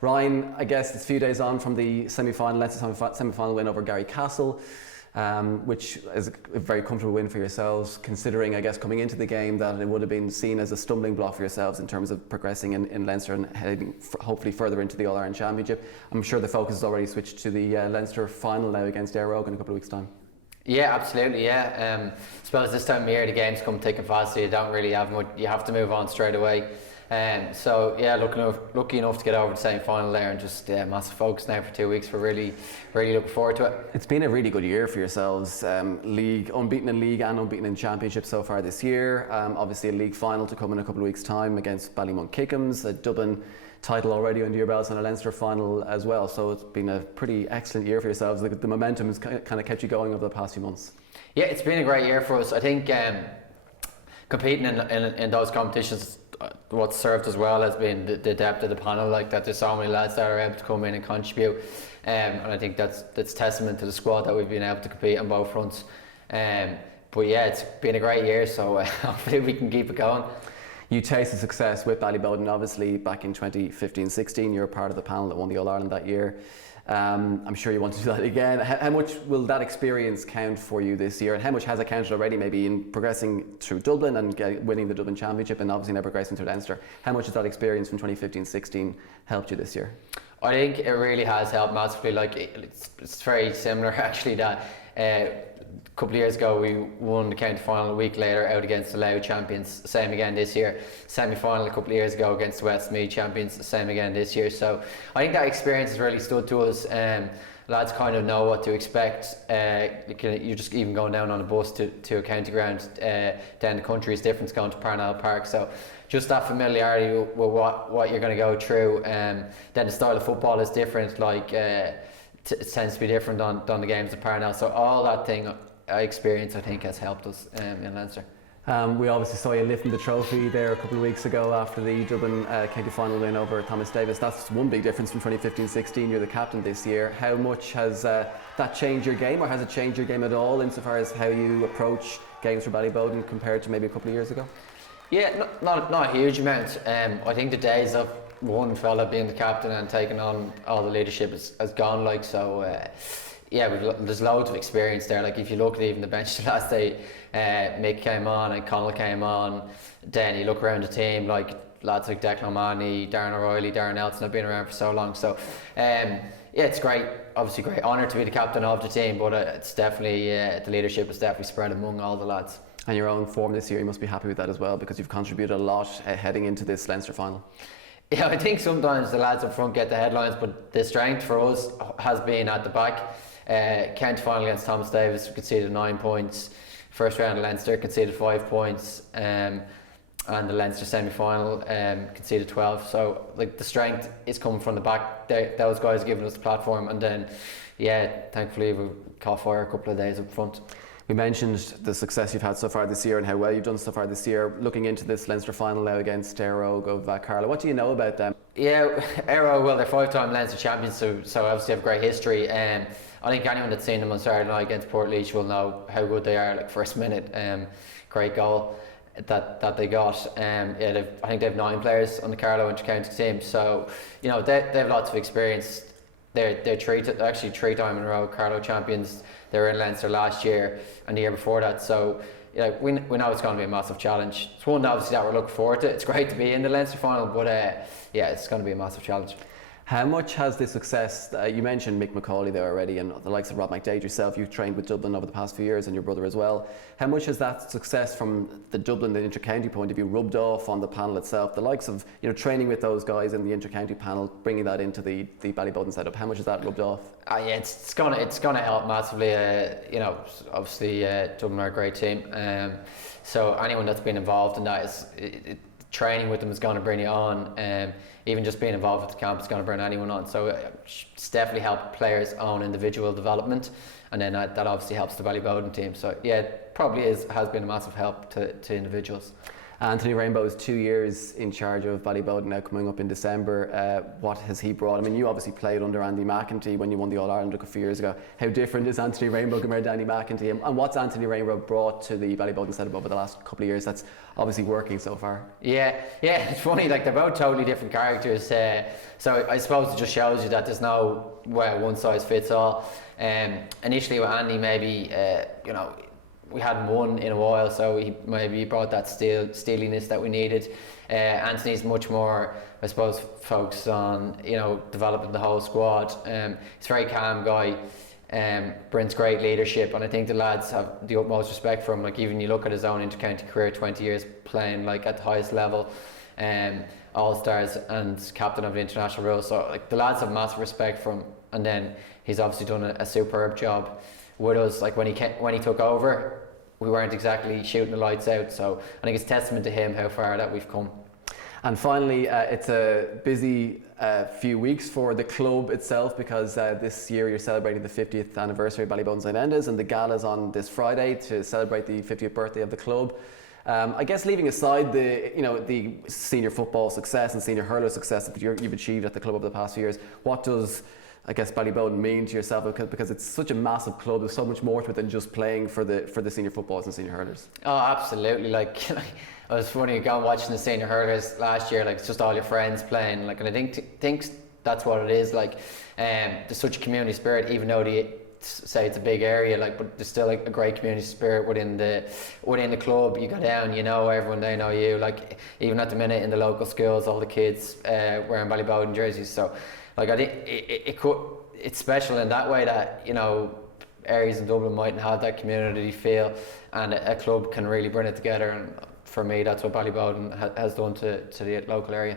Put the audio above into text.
Ryan, I guess it's a few days on from the semi-final, Leinster semi-final win over Garrycastle, which is a very comfortable win for yourselves, considering, I guess, coming into the game that it would have been seen as a stumbling block for yourselves in terms of progressing in Leinster and heading hopefully further into the All-Ireland Championship. I'm sure the focus has already switched to the Leinster final now against Eire OG in a couple of weeks' time. Yeah, absolutely. Yeah, I suppose this time of year the games come thick and fast, so you don't really have much. You have to move on straight away. So yeah, lucky enough to get over the semi-final there, and just massive focus now for 2 weeks. We're really looking forward to it. It's been a really good year for yourselves. League unbeaten in league and unbeaten in championship so far this year. Obviously a league final to come in a couple of weeks' time against Ballyboden, a Dublin title already under your belts, and a Leinster final as well. So it's been a pretty excellent year for yourselves. The momentum has kind of kept you going over the past few months. Yeah, it's been a great year for us. I think competing in those competitions, what's served as well has been the depth of the panel, like that there's so many lads that are able to come in and contribute, and I think that's testament to the squad that we've been able to compete on both fronts. But yeah, it's been a great year, so hopefully we can keep it going. You tasted success with Ballyboden, obviously, back in 2015-16. You were part of the panel that won the All-Ireland that year. I'm sure you want to do that again. How much will that experience count for you this year, and how much has it counted already, maybe in progressing through Dublin and winning the Dublin Championship, and obviously now progressing through Leinster? How much has that experience from 2015-16 helped you this year? I think it really has helped massively. Like it's very similar actually, that a couple of years ago we won the county final, a week later out against the Louth champions. Same again this year. Semi-final a couple of years ago against the Westmeath champions. Same again this year. So I think that experience has really stood to us. Lads kind of know what to expect. You're just even going down on a bus to a county ground down the country is different to going to Parnell Park. So just that familiarity with what you're going to go through. Then the style of football is different. Like it tends to be different on the games at Parnell. So all that thing experience I think has helped us in Leinster. We obviously saw you lifting the trophy there a couple of weeks ago after the Dublin county final win over Thomas Davis. That's one big difference from 2015-16. You're the captain this year. How much has that changed your game, or has it changed your game at all insofar as how you approach games for Ballyboden compared to maybe a couple of years ago? Yeah, not a huge amount. I think the days of one fella being the captain and taking on all the leadership has gone. Like so. Yeah, there's loads of experience there. Like if you look at even the bench the last day, Mick came on and Connell came on. Then you look around the team, like lads like Declan Manny, Darren O'Reilly, Darren Nelson have been around for so long. So yeah, it's great. Obviously, great honour to be the captain of the team, but it's definitely the leadership is definitely spread among all the lads. And your own form this year, you must be happy with that as well, because you've contributed a lot heading into this Leinster final. Yeah, I think sometimes the lads up front get the headlines, but the strength for us has been at the back. County final against Thomas Davis, we conceded 9 points. First round of Leinster conceded 5 points, and the Leinster semi-final conceded 12. So like the strength is coming from the back. Those guys are giving us the platform, and then yeah, thankfully we caught fire a couple of days up front. We mentioned the success you've had so far this year and how well you've done so far this year. Looking into this Leinster final now against Eire OG of Carlow, what do you know about them? Yeah, Eire OG, well, they're 5-time Leinster champions, so obviously have great history. I think anyone that's seen them on Saturday night against Portlaoise will know how good they are. Like first minute, great goal that they got. Yeah, I think they have 9 players on the Carlow inter-county team, so you know they have lots of experience. They're actually 3-time in a row Carlow champions. They were in Leinster last year and the year before that. So yeah, we know it's going to be a massive challenge. It's one obviously that we're looking forward to. It's great to be in the Leinster final, but yeah, it's going to be a massive challenge. How much has the success, you mentioned Mick McCauley there already, and the likes of Rob McDade yourself, you've trained with Dublin over the past few years, and your brother as well. How much has that success from the Dublin, the inter-county point of view, rubbed off on the panel itself? The likes of training with those guys in the inter-county panel, bringing that into the Ballyboden setup, how much has that rubbed off? Yeah, it's gonna help massively. Obviously Dublin are a great team, so anyone that's been involved in that is training with them is going to bring you on. Even just being involved with the camp is going to bring anyone on. So it's definitely helped players' own individual development, and then that obviously helps the Ballyboden team. So yeah, it probably has been a massive help to individuals. Anthony Rainbow is 2 years in charge of Ballyboden now, coming up in December. What has he brought? I mean, you obviously played under Andy McEntee when you won the All-Ireland a few years ago. How different is Anthony Rainbow compared to Andy McEntee? And what's Anthony Rainbow brought to the Ballyboden setup over the last couple of years that's obviously working so far? Yeah, it's funny, like they're both totally different characters. So I suppose it just shows you that there's no one size fits all. Initially with Andy, maybe, we hadn't won in a while, so he maybe brought that steeliness that we needed. Anthony's much more, I suppose, focused on developing the whole squad. He's a very calm guy, brings great leadership, and I think the lads have the utmost respect for him. Like, even you look at his own inter-county career, 20 years playing like at the highest level, All-Stars and captain of the international rules. So like the lads have massive respect for him, and then he's obviously done a superb job with us. Like when he took over, we weren't exactly shooting the lights out, so I think it's testament to him how far that we've come. And finally, it's a busy few weeks for the club itself, because this year you're celebrating the 50th anniversary of Ballyboden St Endas, and the gala's on this Friday to celebrate the 50th birthday of the club. I guess leaving aside the senior football success and senior hurler success that you've achieved at the club over the past few years, what does, I guess, Ballyboden mean to yourself? Because it's such a massive club, there's so much more to it than just playing for the senior footballers and senior hurlers. Oh, absolutely. Like it was funny going watching the senior hurlers last year. Like, it's just all your friends playing. Like, and I think that's what it is. Like, there's such a community spirit, even though say it's a big area. Like, but there's still like a great community spirit within the club. You go down, everyone, they know you. Like, even at the minute in the local schools, all the kids wearing Ballyboden jerseys. So, like, I think it's special in that way that areas in Dublin mightn't have that community feel, and a club can really bring it together. And for me, that's what Ballyboden has done to the local area.